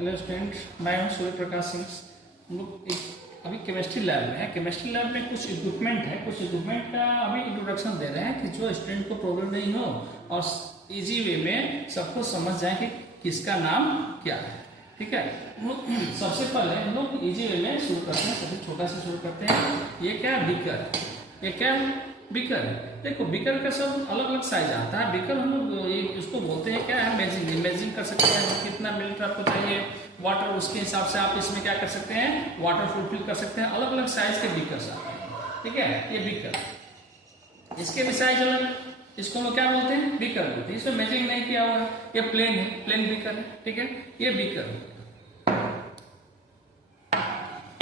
Hello student, मैं हूँ सूर्य प्रकाश सिंह। हम लोग अभी केमिस्ट्री लैब में है। केमिस्ट्री लैब में कुछ इक्विपमेंट है, कुछ इक्विपमेंट का अभी इंट्रोडक्शन दे रहे हैं कि जो स्टूडेंट को प्रॉब्लम नहीं हो और इजी वे में सबको समझ जाए कि किसका नाम क्या है। ठीक है, सबसे पहले हम लोग इजी वे में शुरू करते हैं, सबसे छोटा से शुरू करते हैं। ये क्या है? बीकर। ये क्या है? बीकर है। देखो बीकर का सब अलग अलग साइज आता है। बीकर हम लोग उसको बोलते हैं क्या है? मेजिंग कर सकते हैं कितना मिलीलीटर आपको चाहिए वाटर, उसके हिसाब से आप इसमें क्या कर सकते हैं, वाटर फुलफिल कर सकते हैं। अलग अलग साइज के बीकर आते हैं। ठीक है, ये बीकर, इसके भी साइज अलग, इसको हम लोग क्या बोलते हैं? बीकर बोलते हैं। इसमें मेजरिंग नहीं किया हुआ है, ये प्लेन है, प्लेन बीकर है। ठीक है, ये बीकर।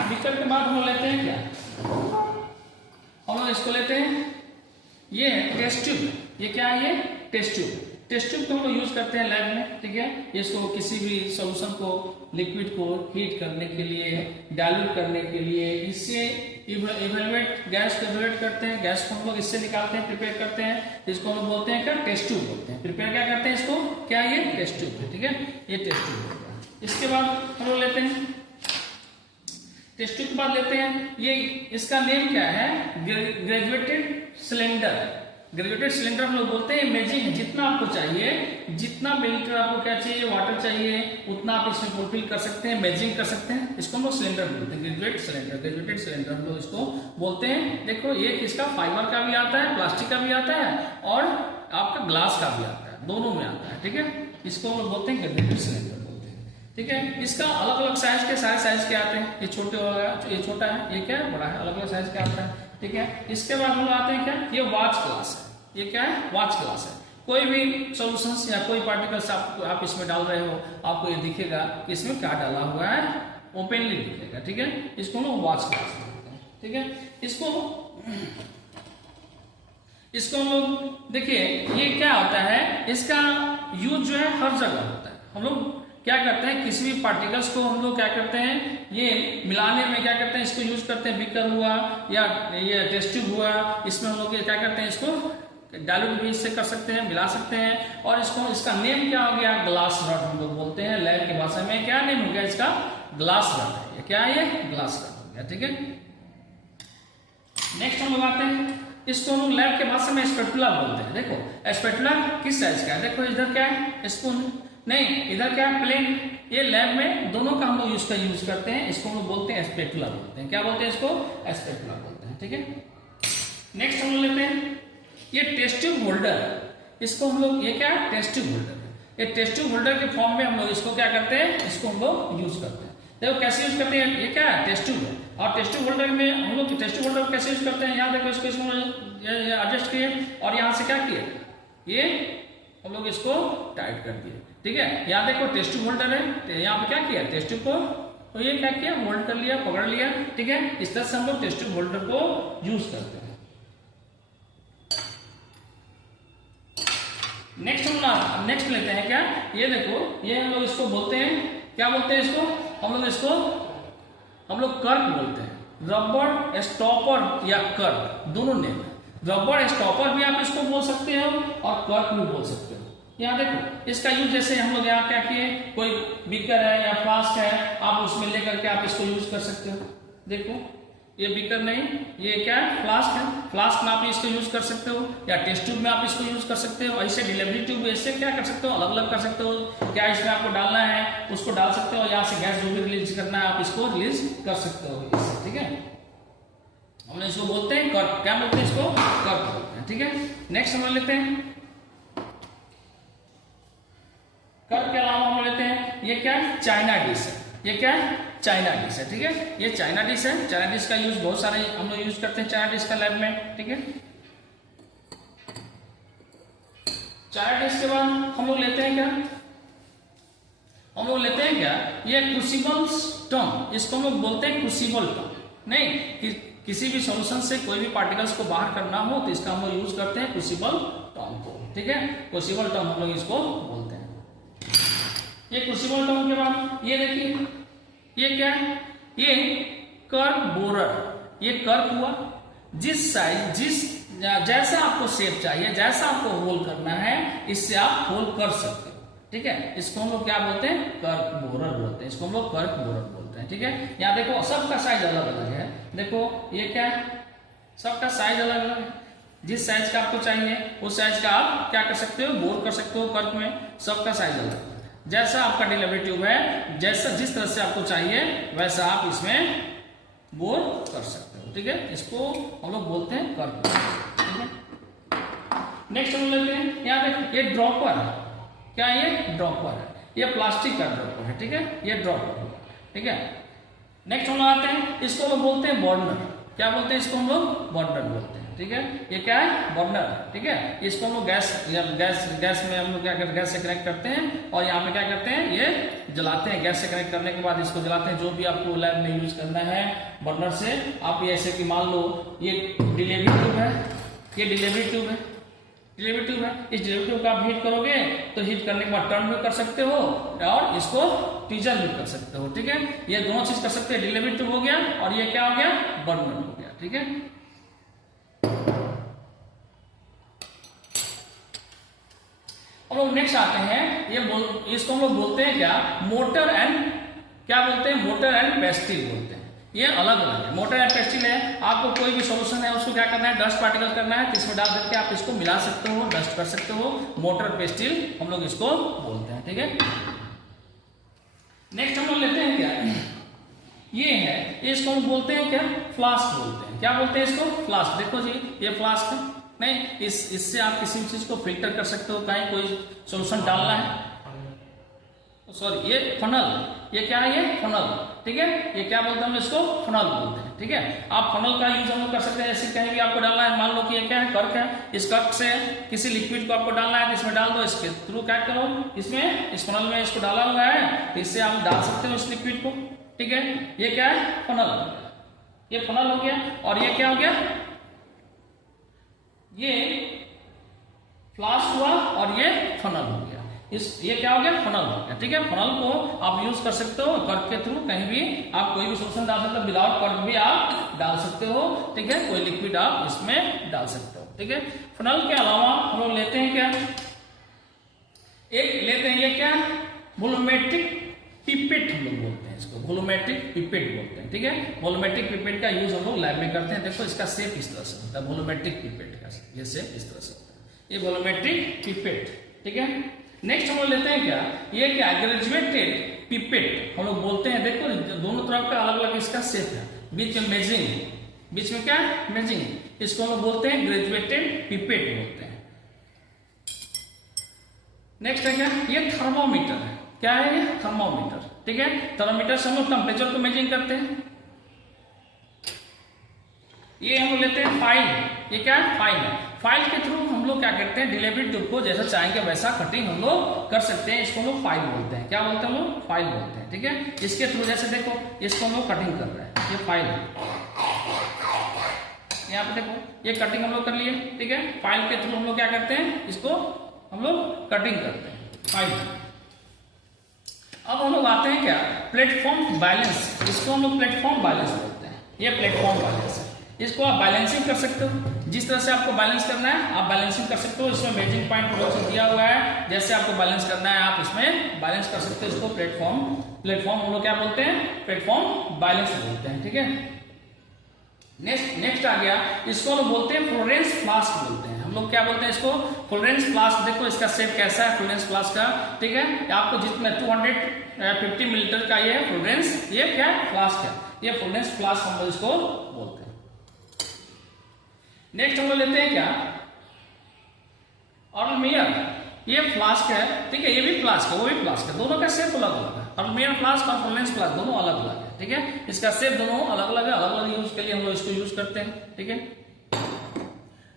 बीकर के बाद हम लोग लेते हैं क्या? हम लोग इसको लेते हैं, ये टेस्ट ट्यूब। ये क्या है? ये टेस्ट ट्यूब। टेस्ट ट्यूब को हम लोग यूज करते हैं लैब में। ठीक है, इसको किसी भी सॉल्यूशन को, लिक्विड को हीट करने के लिए, डाइल्यूट करने के लिए, इससे इवेलुएट गैस को इवेलुएट करते हैं। गैस को हम लोग इससे निकालते हैं, प्रिपेयर करते हैं। इसको हम लोग बोलते हैं क्या? टेस्ट ट्यूब बोलते हैं। प्रिपेयर क्या करते हैं इसको? क्या? ये टेस्ट ट्यूब है। ठीक है, ये टेस्ट ट्यूब होता है। इसके बाद हम लोग लेते हैं टेस्ट ट्यूब के बाद लेते हैं ये, इसका नेम क्या है? Graduated cylinder. ग्रेजुएटेड सिलेंडर हम लोग बोलते हैं। मेजिंग है, जितना आपको चाहिए, जितना मिलीलीटर आपको क्या चाहिए, वाटर चाहिए, उतना आप इसमें फुलफिल कर सकते हैं, मेजिंग कर सकते हैं। इसको हम लोग सिलेंडर बोलते हैं, ग्रेजुएटेड सिलेंडर। ग्रेजुएटेड सिलेंडर हम लोग इसको बोलते हैं। देखो ये किसका? फाइबर का भी आता है, प्लास्टिक का भी आता है और आपका ग्लास का भी आता है, दोनों में आता है। ठीक है, इसको हम लोग बोलते हैं ग्रेजुएटेड सिलेंडर। ठीक है, इसका अलग अलग साइज के, सारे साइज के आते हैं। ये छोटे वाला, ये छोटा है, ये क्या है? बड़ा है, अलग अलग साइज के आता है। ठीक है, इसके बाद हम लोग आते हैं क्या? ये वॉच ग्लास है। ये क्या है? वॉच ग्लास है। कोई भी सॉल्यूशंस या कोई पार्टिकल्स आप इसमें डाल रहे हो, आपको ये दिखेगा कि इसमें क्या डाला हुआ है, ओपनली दिखेगा। ठीक है, इसको हम लोग वॉच ग्लास बोलते हैं। ठीक है, इसको हम लोग देखिए, ये क्या होता है, इसका यूज जो है हर जगह होता है। हम लोग क्या करते हैं, किसी भी पार्टिकल्स को हम लोग क्या करते हैं, ये मिलाने में क्या करते हैं, इसको यूज करते हैं। बीकर हुआ या ये टेस्ट ट्यूब हुआ, इसमें हम लोग क्या करते हैं, इसको डाइल्यूट भी इससे कर सकते हैं, मिला सकते हैं। और इसको, इसका नेम क्या हो गया? ग्लास रॉड हम लोग बोलते हैं लैब की भाषा में। क्या नेम हो गया इसका? ग्लास रॉड है। क्या है? ये ग्लास रॉड हो गया। ठीक है, नेक्स्ट हम लोग आते हैं, इसको हम लोग लैब के भाषा में स्पैटुला बोलते हैं। देखो स्पैटुला किस साइज का है? देखो इधर क्या है? स्पून नहीं, इधर क्या है? प्लेन। ये लैब में दोनों का हम लोग यूज करते हैं। इसको हम लोग बोलते हैं स्पैटुला बोलते हैं। क्या बोलते हैं इसको? स्पैटुला बोलते हैं। ठीक है, नेक्स्ट हम लोग लेते हैं ये टेस्ट ट्यूब होल्डर। इसको हम लोग, ये क्या है? टेस्ट ट्यूब होल्डर है। ये टेस्ट ट्यूब होल्डर के फॉर्म में हम लोग इसको क्या करते हैं, इसको हम लोग यूज करते हैं। देखो कैसे यूज करते हैं, ये क्या है? टेस्ट ट्यूब है। और टेस्ट ट्यूब होल्डर में हम लोग टेस्ट ट्यूब होल्डर कैसे यूज करते हैं, यहाँ देखो, इसको एडजस्ट किए और यहाँ से क्या किए, ये हम लोग इसको टाइट कर दिए। ठीक है, यहाँ देखो टेस्ट ट्यूब होल्डर है, तो यहाँ पे क्या किया? टेस्ट ट्यूब को, तो ये क्या किया? होल्ड कर लिया, पकड़ लिया। ठीक है, इस तरह से हम लोग टेस्ट ट्यूब होल्डर को यूज करते हैं। नेक्स्ट लेते हैं क्या? ये देखो, ये हम लोग इसको बोलते हैं, क्या बोलते हैं इसको? हम लोग कर्क बोलते हैं। रबर स्टॉपर या कर्क, दोनों नेम है। रबर स्टॉपर भी आप इसको बोल सकते हो और कर्क भी बोल सकते हो। यहाँ देखो इसका यूज, जैसे हम लोग यहाँ क्या किए, कोई बीकर है या फ्लास्क है, आप उसमें लेकर के आप इसको यूज कर सकते हो। देखो ये बीकर नहीं, ये क्या है? फ्लास्क है। फ्लास्क में आप इसको यूज कर सकते हो, या टेस्ट ट्यूब में आप इसको यूज कर सकते हो। ऐसे डिलीवरी ट्यूब इससे क्या कर सकते हो, अलग अलग कर सकते हो। क्या इसमें आपको डालना है उसको डाल सकते हो, यहाँ से गैस जो भी रिलीज करना है आप इसको रिलीज कर सकते हो इससे। ठीक है, हम इसको बोलते हैं कर्क। क्या बोलते हैं इसको? कर्क बोलते हैं। ठीक है, नेक्स्ट हम लेते हैं कर्क के अलावा हम लेते हैं, ये क्या है? चाइना डिश है। ये क्या है? चाइना डिश है। ठीक है, ये चाइना डिश है। चाइना डिश का यूज बहुत सारे हम लोग यूज करते हैं चाइना डिश का लैब में। ठीक है, चाइना डिश के बाद हम लोग लेते हैं क्या? हम लोग लेते हैं क्या? ये क्रूसिबल टर्म, इसको हम लोग बोलते हैं क्रूसिबल टर्म। नहीं, किसी भी सॉल्यूशन से कोई भी पार्टिकल्स को बाहर करना हो तो इसका हम लोग यूज करते हैं क्रूसिबल टर्म को। ठीक है, क्रूसिबल टर्म हम लोग इसको बोलते हैं। ये क्रूसिबल टर्म के बाद ये देखिए, ये क्या है? ये कर्क बोरर। ये कर्क हुआ, जिस साइज, जैसा आपको शेप चाहिए, जैसा आपको होल करना है, इससे आप होल कर सकते हो। ठीक है। इसको हम लोग क्या बोलते हैं, कर्क बोरर बोलते हैं, इसको हम लोग कर्क बोरर बोलते हैं, ठीक है। यहाँ देखो सबका साइज अलग अलग है, देखो ये क्या है, सबका साइज अलग अलग है। जिस साइज का आपको चाहिए उस साइज का आप क्या कर सकते हो, बोर कर सकते हो कर्क में, सबका साइज अलग है। जैसा आपका डिलीवरी ट्यूब है, जैसा जिस तरह से आपको चाहिए वैसा आप इसमें बोर कर सकते हो, ठीक है। इसको हम लोग बोलते हैं कर्क, ठीक है। नेक्स्ट हम लेते हैं, यहाँ देख ये ड्रॉपर है, क्या ये ड्रॉपर है, ये प्लास्टिक का ड्रॉपर है, ठीक है, ये ड्रॉपर है, ठीक है। नेक्स्ट हम आते हैं, इसको हम लोग बोलते हैं बर्नर, क्या बोलते हैं इसको हम लोग बर्नर बोलते हैं, ठीक है। ये क्या है, बर्नर, ठीक है। इसको हम लोग गैस में हम लोग क्या करते हैं, गैस से कनेक्ट करते हैं और यहाँ पे क्या करते हैं, ये जलाते हैं। गैस से कनेक्ट करने के बाद इसको जलाते हैं। जो भी आपको लैब में यूज करना है बर्नर से, आप ये ऐसे कि मान लो ये डिलीवरी ट्यूब है, ये डिलीवरी ट्यूब है, डिलीवरी ट्यूब है, इस डिलीवरी ट्यूब का आप हीट करोगे तो हीट करने के बाद टर्न भी कर सकते हो और इसको टीजर भी कर सकते हो, ठीक है। ये दोनों चीज कर सकते हैं, डिलीवरी ट्यूब हो गया और ये क्या हो गया, बर्नर हो गया, ठीक है। हम लोग नेक्स्ट आते हैं, इसको हम लोग बोलते हैं क्या, मोटर एंड, क्या बोलते हैं, मोटर एंड पेस्टिल बोलते हैं। ये अलग अलग है, मोटर एंड पेस्टिल है, आपको कोई भी सॉल्यूशन है उसको क्या करना है, डस्ट पार्टिकल करना है, तो इसमें डाल करके आप इसको मिला सकते हो, डस्ट कर सकते हो, मोटर पेस्टिल हम लोग इसको बोलते हैं, ठीक है। नेक्स्ट हम लोग लेते हैं क्या, ये है, इसको हम बोलते हैं क्या, फ्लास्क बोलते हैं। क्या बोलते हैं इसको, फ्लास्क। देखो जी ये फ्लास्क है, नहीं इससे आप किसी भी चीज को फिल्टर कर सकते हो, कहीं कोई सॉल्यूशन डालना है, सॉरी ये फनल, ये क्या है, ये फनल, ठीक है। ये क्या बोलते हैं हम इसको, फनल बोलते हैं, ठीक है। आप फनल का यूज हम लोग कर सकते हैं, ऐसे कहीं भी आपको डालना है, मान लो कि ये क्या है, कर्क है, इस कर्क से किसी लिक्विड को आपको डालना है तो इसमें डाल दो, इसके थ्रू क्या करो, इसमें इस फनल में इसको डाला हुआ है तो इससे आप डाल सकते हो इस लिक्विड को, ठीक है। ये क्या है, फनल, ये फनल हो गया। और ये क्या हो गया, ये फ्लास्क हुआ और ये फनल हो गया, ये क्या हो गया, फनल हो गया, ठीक है। फनल को आप यूज कर सकते हो कर्क के थ्रू, कहीं भी आप कोई भी सॉल्यूशन डाल सकते हो, विदाउट कर्क भी आप डाल सकते हो, ठीक है। कोई लिक्विड आप इसमें डाल सकते हो, ठीक है। फनल के अलावा हम लोग लेते हैं क्या, एक लेते हैं, ये क्या, वोलूमेट्रिक पिपेट हम लोग बोलते हैं इसको, वोलूमेट्रिक पिपेट बोलते हैं, ठीक है। वोलूमेट्रिक पिपेट का यूज हम लोग लैब में करते हैं। देखो इसका शेप इस तरह से होता है, वोलूमेट्रिक पिपेट का ये शेप इस तरह से होता है, ये वोलूमेट्रिक पिपेट, ठीक है। नेक्स्ट हम लोग लेते हैं क्या, ये क्या, ग्रेजुएटेड पिपेट हम लोग बोलते हैं। देखो दोनों तरफ का अलग अलग इसका शेप है, बीच में मेजिंग, बीच में क्या, मेजिंग, इसको हम लोग बोलते हैं ग्रेजुएटेड पिपेट बोलते हैं। नेक्स्ट है क्या, ये थर्मोमीटर है, क्या है ये, थर्मोमीटर, ठीक है। थर्मोमीटर से हम लोग टेम्परेचर को मेजरिंग करते हैं। ये हम लोग लेते हैं फाइल, ये क्या है, फाइल है। फाइल के थ्रू हम लोग क्या करते हैं, डिलीवरी ट्यूब को जैसा चाहेंगे वैसा कटिंग हम लोग कर सकते हैं, इसको हम लोग फाइल बोलते हैं। क्या बोलते हैं हम लोग, फाइल बोलते हैं, ठीक है। इसके थ्रू जैसे देखो इसको हम लोग कटिंग कर रहे हैं, ये फाइल है, यहाँ पे देखो ये कटिंग हम लोग कर लिए, ठीक है। फाइल के थ्रू हम लोग क्या करते हैं, इसको हम लोग कटिंग करते हैं, फाइल। अब हम लोग आते हैं क्या, प्लेटफॉर्म बैलेंस, इसको हम लोग प्लेटफॉर्म बैलेंस बोलते हैं। ये प्लेटफॉर्म बैलेंस है, इसको आप बैलेंसिंग कर सकते हो, जिस तरह से आपको बैलेंस करना है आप बैलेंसिंग कर सकते हो। इसमें मेजरिंग पॉइंट प्रोडक्शन दिया हुआ है, जैसे आपको बैलेंस करना है आप इसमें बैलेंस कर सकते हो। इसको प्लेटफॉर्म हम लोग क्या बोलते हैं, प्लेटफॉर्म बैलेंस बोलते हैं, ठीक है। नेक्स्ट आ गया, इसको हम बोलते हैं फ्लोरेंस फ्लास्क बोलते हैं। हम लोग क्या बोलते हैं इसको, फ्लोरेंस फ्लास्क। देखो इसका शेप कैसा है फ्लोरेंस फ्लास्क का, ठीक है। आपको जितना 250 मिलीलीटर का ये फ्लोरेंस, ये क्या फ्लास्क है, ये फ्लोरेंस फ्लास्क हम लोग इसको बोलते हैं। नेक्स्ट हम लोग लेते हैं क्या, अर्लमियर, ये फ्लास्क है, ठीक है। ये भी फ्लास्क है, वो भी फ्लास्क है, दोनों का शेप अलग अलग है। अर्लमियर फ्लास्क और फ्लोरेंस फ्लास्क दोनों अलग अलग है, ठीक है। इसका शेप दोनों अलग अलग है, अलग अलग यूज के लिए हम लोग इसको यूज करते हैं, ठीक है।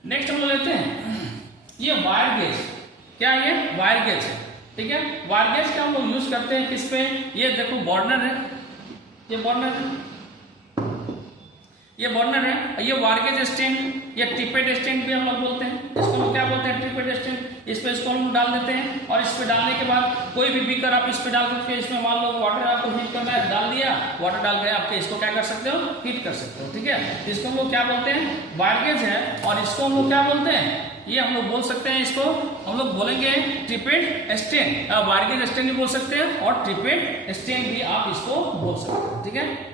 नेक्स्ट हम लोग लेते हैं ये वायर गेज, क्या ये वायर गेज है, ठीक है। वायर गेज का हम लोग यूज करते हैं किस पे, ये देखो बर्नर है, ये बर्नर है, ये बर्नर है, ये वायर गेज स्टैंड ये टिपेड स्टैंड भी हम लोग बोलते हैं, इसको हम क्या बोलते हैं, टिपेड स्टैंड। इस पे इसको हम डाल देते हैं और इस पे डालने के बाद कोई भी बीकर आप इस पे डाल करके इसमें मान लो वाटर आपको हीट करना है, डाल दिया वाटर डाल के आपके इसको क्या कर सकते हो, हीट कर सकते हो, ठीक है। इसको हम लोग क्या बोलते हैं, वायर गेज है। और इसको हम लोग क्या बोलते हैं, ये हम लोग बोल सकते हैं, इसको हम लोग बोलेंगे टिपेड स्टैंड, वायर गेज स्टैंड भी बोल सकते हैं और टिपेड स्टैंड भी आप इसको बोल सकते हैं, ठीक है।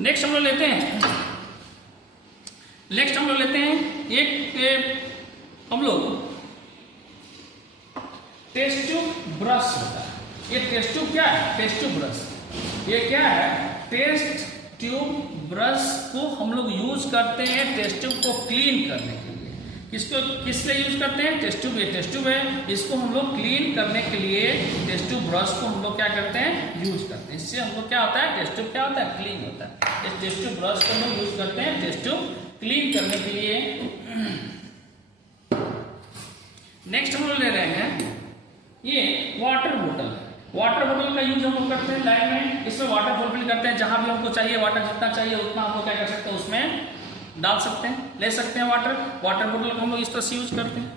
नेक्स्ट हम लोग लेते हैं, एक हम लोग टेस्ट ट्यूब ब्रश होता है। ये टेस्ट ट्यूब क्या है, टेस्ट ट्यूब ब्रश, ये क्या है, टेस्ट ट्यूब ब्रश को हम लोग यूज करते हैं टेस्ट ट्यूब को क्लीन करने के लिए। किसको किस लिए यूज करते हैं, टेस्ट ट्यूब, ये टेस्ट ट्यूब है, इसको हम लोग क्लीन करने के लिए टेस्ट ट्यूब ब्रश को हम लोग क्या करते हैं, यूज करते हैं। इससे हम लोग क्या होता है, टेस्ट ट्यूब क्या होता है, क्लीन होता है। इस टेस्ट ट्यूब ब्रश को हम लोग यूज करते हैं टेस्ट ट्यूब क्लीन करने के लिए। नेक्स्ट हम लोग ले रहे हैं ये वाटर बोतल। वाटर बोतल का यूज हम लोग करते हैं लाइफ में, इसमें वाटर फुलफिल करते हैं, जहां भी हमको चाहिए वाटर जितना चाहिए उतना हम लोग क्या कर सकते हैं, उसमें डाल सकते हैं, ले सकते हैं वाटर। वाटर बोतल को हम लोग इस तरह से यूज करते हैं।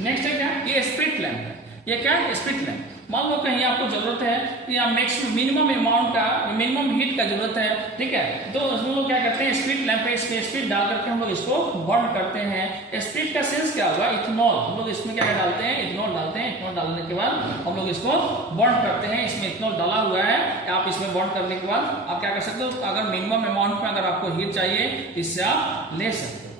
नेक्स्ट है क्या, ये स्प्रिट लैंप है। ये क्या है, स्प्रिट लैंप। मान लो कहीं आपको जरूरत है या मिनिमम अमाउंट का, मिनिमम हीट का जरूरत है, ठीक है, तो हम लोग क्या करते हैं, स्प्रिट लैंप पे स्प्रिट डाल करके हम लोग इसको बर्न करते हैं। स्प्रिट का सेंस क्या होगा, इथेनॉल। हम लोग इसमें क्या डालते हैं, इथेनॉल डालते हैं। इथेनॉल डालने के बाद हम लोग इसको बर्न करते हैं। इसमें इथेनॉल डाला हुआ है, आप इसमें बर्न करने के बाद आप क्या कर सकते हो, अगर मिनिमम अमाउंट में अगर आपको हीट चाहिए इससे आप ले सकते हो।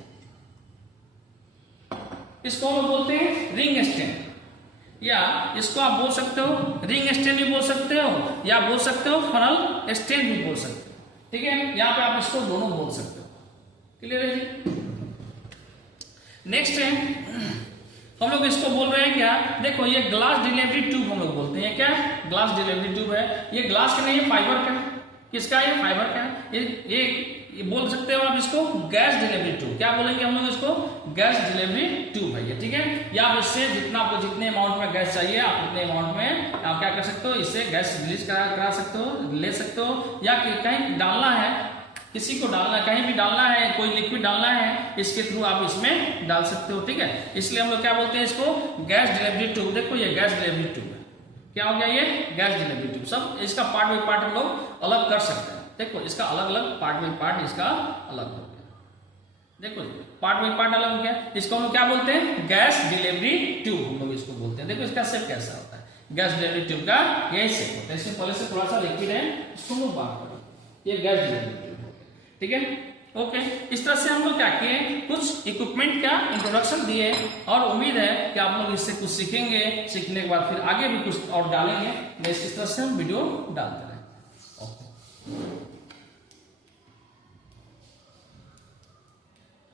इसको हम लोग बोलते हैं रिंग स्टैंड, या इसको आप बोल सकते हो रिंग स्टैंड भी बोल सकते हो, या बोल सकते हो फनल स्टैंड भी बोल सकते हो, ठीक है। यहाँ पे आप इसको दोनों बोल सकते हो, क्लियर है जी। नेक्स्ट है हम लोग इसको बोल रहे हैं क्या, देखो ये ग्लास डिलीवरी ट्यूब हम लोग बोलते हैं। क्या ग्लास डिलीवरी ट्यूब है, ये ग्लास का नहीं है, फाइबर का है। किसका है, फाइबर का है। ये बोल सकते हो आप इसको गैस डिलीवरी ट्यूब। क्या बोलेंगे हम लोग इसको, गैस डिलीवरी ट्यूब है ये, ठीक है। या आप इससे जितना आपको जितने अमाउंट में गैस चाहिए आप उतने अमाउंट में आप क्या कर सकते हो, इससे गैस रिलीज करा सकते हो, ले सकते हो। या कहीं डालना है, किसी को डालना, कहीं भी डालना है, कोई लिक्विड डालना है, इसके थ्रू आप इसमें डाल सकते हो, ठीक है। इसलिए हम लोग क्या बोलते हैं इसको, गैस डिलीवरी ट्यूब। देखो ये गैस डिलीवरी ट्यूब है, क्या हो गया ये गैस डिलीवरी ट्यूब। सब इसका पार्ट बाई पार्ट हम लोग अलग कर सकते हैं। देखो इसका अलग अलग पार्ट बाई पार्ट इसका अलग हो गया, देखो पार्ट बाई पार्ट अलग हो गया। इसको हम लोग क्या बोलते हैं, गैस डिलीवरी ट्यूब हम लोग इसको बोलते हैं। देखो इसका शेप कैसा होता है, गैस डिलीवरी ट्यूब का यही शेप होता है। इसमें पहले से थोड़ा सा लिक्विड है, इसको लोग बात करो, ये गैस डिलीवरी ट्यूब हो गया, ठीक है। ओके, इस तरह से हम लोग क्या किए, कुछ इक्विपमेंट का इंट्रोडक्शन दिए और उम्मीद है कि आप लोग इससे कुछ सीखेंगे। सीखने के बाद फिर आगे भी कुछ और डालेंगे। इस तरह से हम वीडियो डालते रहें। ओके।